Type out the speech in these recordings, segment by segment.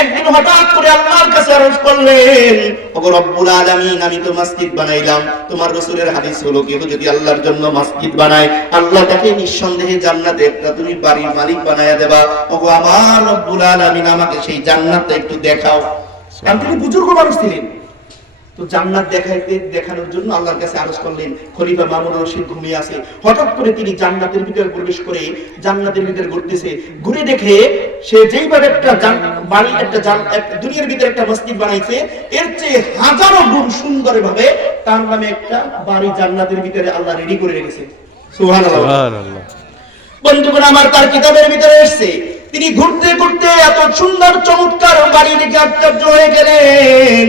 একদিন হঠাৎ করে আল্লাহর কাছে আরজ করলেন, ওগো রব্বুল আলামিন, আমি তো মসজিদ বানাইলাম। তোমার রাসূলের হাদিস হলো কেউ যদি আল্লাহর জন্য মসজিদ বানায়, আল্লাহ তাকে নিঃসন্দেহে জান্নাতে একটা তুমি বাড়ির মালিক বানায়া দেবা। ওগো আমার রব্বুল আলামিন, আমাকে সেই জান্নাতটা একটু দেখাও। কারণ তিনি বুজুর্গ মানুষ ছিলেন। তো জান্নাত দেখাইতে দেখানোর জন্য আল্লাহর কাছে আরজ করলেন খলিফা মামুন রশিদ ঘুমিয়ে আছে। হঠাৎ করে তিনি জান্নাতের ভিতরে প্রবেশ করে জান্নাতের ভিতরে ঘুরতেছে। ঘুরে দেখে সে যেইভাবে একটা বাড়ি একটা দুনিয়ার ভিতরে একটা মসজিদ বানাইছে এর চেয়ে হাজারো গুণ সুন্দর ভাবে তার নামে একটা বাড়ি জান্নাতের ভিতরে আল্লাহ রেডি করে রেখেছে। সুবহানাল্লাহ। বন্ধুগণ আমার তার কিতাবের ভিতরে এসছে। তিনি ঘুরতে ঘুরতে এত সুন্দর চমৎকার বাড়ি দেখে আশ্চর্য হয়ে গেলেন।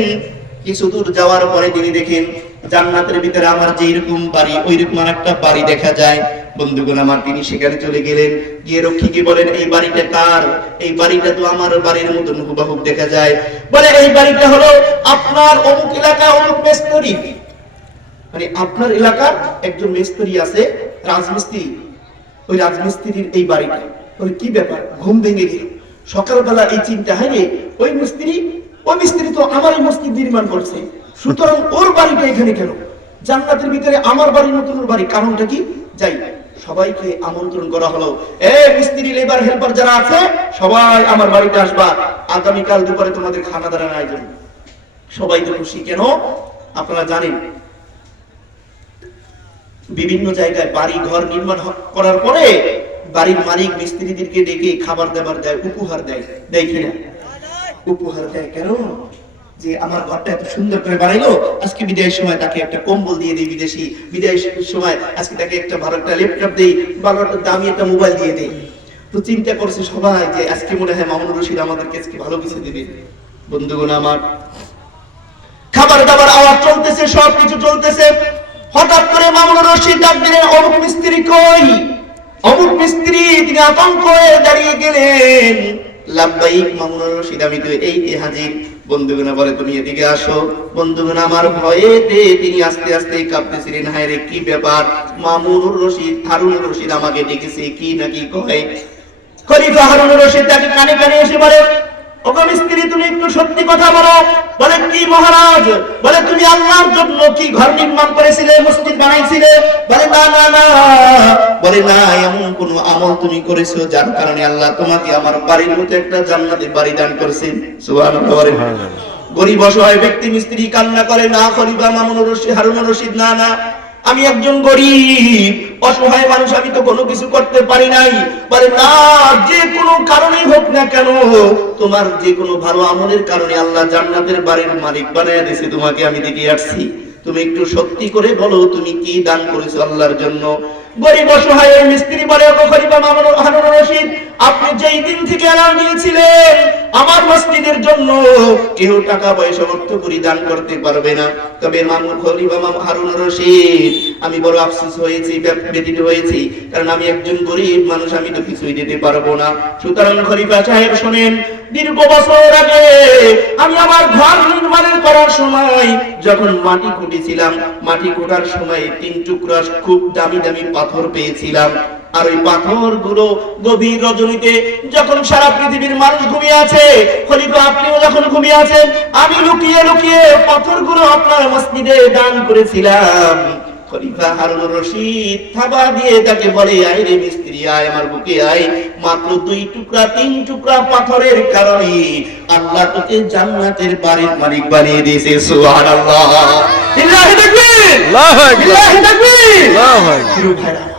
কিছু দূর যাওয়ার পরে তিনি দেখেন জান্নাতের ভিতরে আমার যে এরকম বাড়ি ওই রকম একটা বাড়ি দেখা যায়। বন্ধুগণ আমার, তিনি সেখানে চলে গেলেন। গিয়ে বলেন, এই বাড়িটা কার? এই বাড়িটা তো আমার বাড়ির মতন দেখা যায়। বলে, এই বাড়িটা হলো আপনার অমুক এলাকা, অমুক মেস্তরি। মানে আপনার এলাকার একজন মিস্ত্রি আছে, রাজমিস্ত্রি। ওই রাজমিস্ত্রির এই বাড়িটা। বলে কি ব্যাপার? ঘুম ভেঙে গেল। সকালবেলা এই চিন্তা হয় রে, ওই মিস্ত্রি ওই মিস্ত্রি তো আমার নির্মাণ করছে। সুতরাং ওর বাড়িটা এখানে কেন? জান্নাতের ভিতরে আমার বাড়ির মতন ওর বাড়ি। কারণটা কি? যাই সবাইকে আমন্ত্রণ করা হলো। এ মিস্ত্রি লেবার হেল্পার যারা আছে, সবাই আমার বাড়িতে আসবা। আগামীকাল দুপুরে তোমাদের খানা দাঁড়ানোর আয়োজন। সবাই তো খুশি। কেন? আপনারা জানেন, বিভিন্ন জায়গায় বাড়ি ঘর নির্মাণ করার পরে বাড়ির মালিক মিস্ত্রিদেরকে ডেকে খাবার দাবার দেয়, উপহার দেয়। দেয় কিনা? উপহার দেয় কেন? যে আমার ঘরটা এত সুন্দর করে বানাইলো, আজকে বিদায়ের সময় তাকে একটা কম্বল দিয়ে দিই বিদেশি বিদায়ের সময় আজকে তাকে একটা ভালো একটা ল্যাপটপ দেই, ভালো একটা দামি একটা মোবাইল দিয়ে দেই। তো চিন্তা করছে সবাই যে আজকে মনে হয় মামুন রশিদ আমাদেরকে আজকে ভালো কিছু দিবে। বন্ধুগণ আমার, খাবার দাবার আওয়াজ চলতেছে সব কিছু চলতেছে। হঠাৎ করে মামুন রশিদ ডাক দিলেন, অমুক মিস্ত্রি কই? অমুক মিস্ত্রি, তিনি আতঙ্ক হয়ে দাঁড়িয়ে গেলেন। লাভবাহিক মামুন রশিদ, আমি তো এই হাজির। বন্ধুগণ বলে, তুমি এদিকে আসো। বন্ধুগুনা আমার ভয়েতে তিনি আস্তে আস্তে কাঁপতেছিলেন। হায় রে, কি ব্যাপার? মামুনুর রশিদ, হারুনুর রশিদ আমাকে ডেকেছে, কি নাকি কয়? খলিফা হারুন রশিদ তাকে কানে কানে এসে বলে ওগো মিস্ত্রি তুমি একটু সত্যি কথা বলো। বলে কি মহারাজ? বলে তুমি আল্লাহর জন্য কি ঘর নির্মাণ করেছিলে মসজিদ বানাইছিলে? বলে না না না। বলে না এমন কোন আমল তুমি করেছ যার কারণে আল্লাহ তোমাকে আমার বাড়ির মতো একটা জান্নাতে বাড়ি দান করেছেন সুবহানাল্লাহ। গরিব অসহায় ব্যক্তি মিস্ত্রি কান্না করে না খলিফা মামুনুর রশিদ হারুনুর রশিদ না না। আমি একজন গরিব, অসহায় মানুষ, আমি তো কোনো কিছু করতে পারি নাই। বলে, না, যে কোনো কারণেই হোক না কেন, তোমার যে কোনো ভালো আমলের কারণে আল্লাহ জান্নাতের বাড়ির মালিক বানায় দিয়েছে, তোমাকে আমি দেখে আসছি। তুমি একটু সত্যি করে বলো, তুমি কি দান করেছ আল্লাহর জন্য? গরিব, অসহায় মিস্ত্রি বলে "ওগো খলিফা মামুন হারুন রশিদ, আপনি যেই দিন থেকে এলান দিয়েছিলেন আমার জন্য কেউ টাকা পয়সা অর্থ করি দান করতে পারবে না। তবে মামুন খলিফা মাম হারুন রশিদ, আমি বড় আফসোস হয়েছি ব্য- ব্যথিত হয়েছি, কারণ আমি একজন গরিব মানুষ, আমি তো কিছুই দিতে পারব না। সুতরাং খলিফা সাহেব শোনেন, দীর্ঘ বছর আগে আমি আমার ঘর নির্মাণের করার সময় যখন মাটি কুটেছিলাম মাটি কোটার সময় তিন টুকরা খুব দামি দামি পাথর পেয়েছিলাম। আর ওই পাথরগুলো গভীর রজনীতে যখন সারা পৃথিবীর মানুষ ঘুমিয়ে আছে খলিফা আপনিও যখন ঘুমিয়ে আছেন আমি লুকিয়ে লুকিয়ে পাথরগুলো আপনার মসজিদে দান করেছিলাম। খলিফা হারুন রশিদ থাবা দিয়ে তাকে বলে আয় রে মিস্ত্রি আয় আমার বুকে আয়। মাত্র দুই টুকরা তিন টুকরা পাথরের কারণে আল্লাহ তোকে জান্নাতের বাড়ির মালিক বানিয়ে দিয়েছে সুবহানাল্লাহ। লিল্লাহি তাকবীর। আল্লাহু আকবার। লিল্লাহি তাকবীর। আল্লাহু আকবার। প্রিয় ভাইরা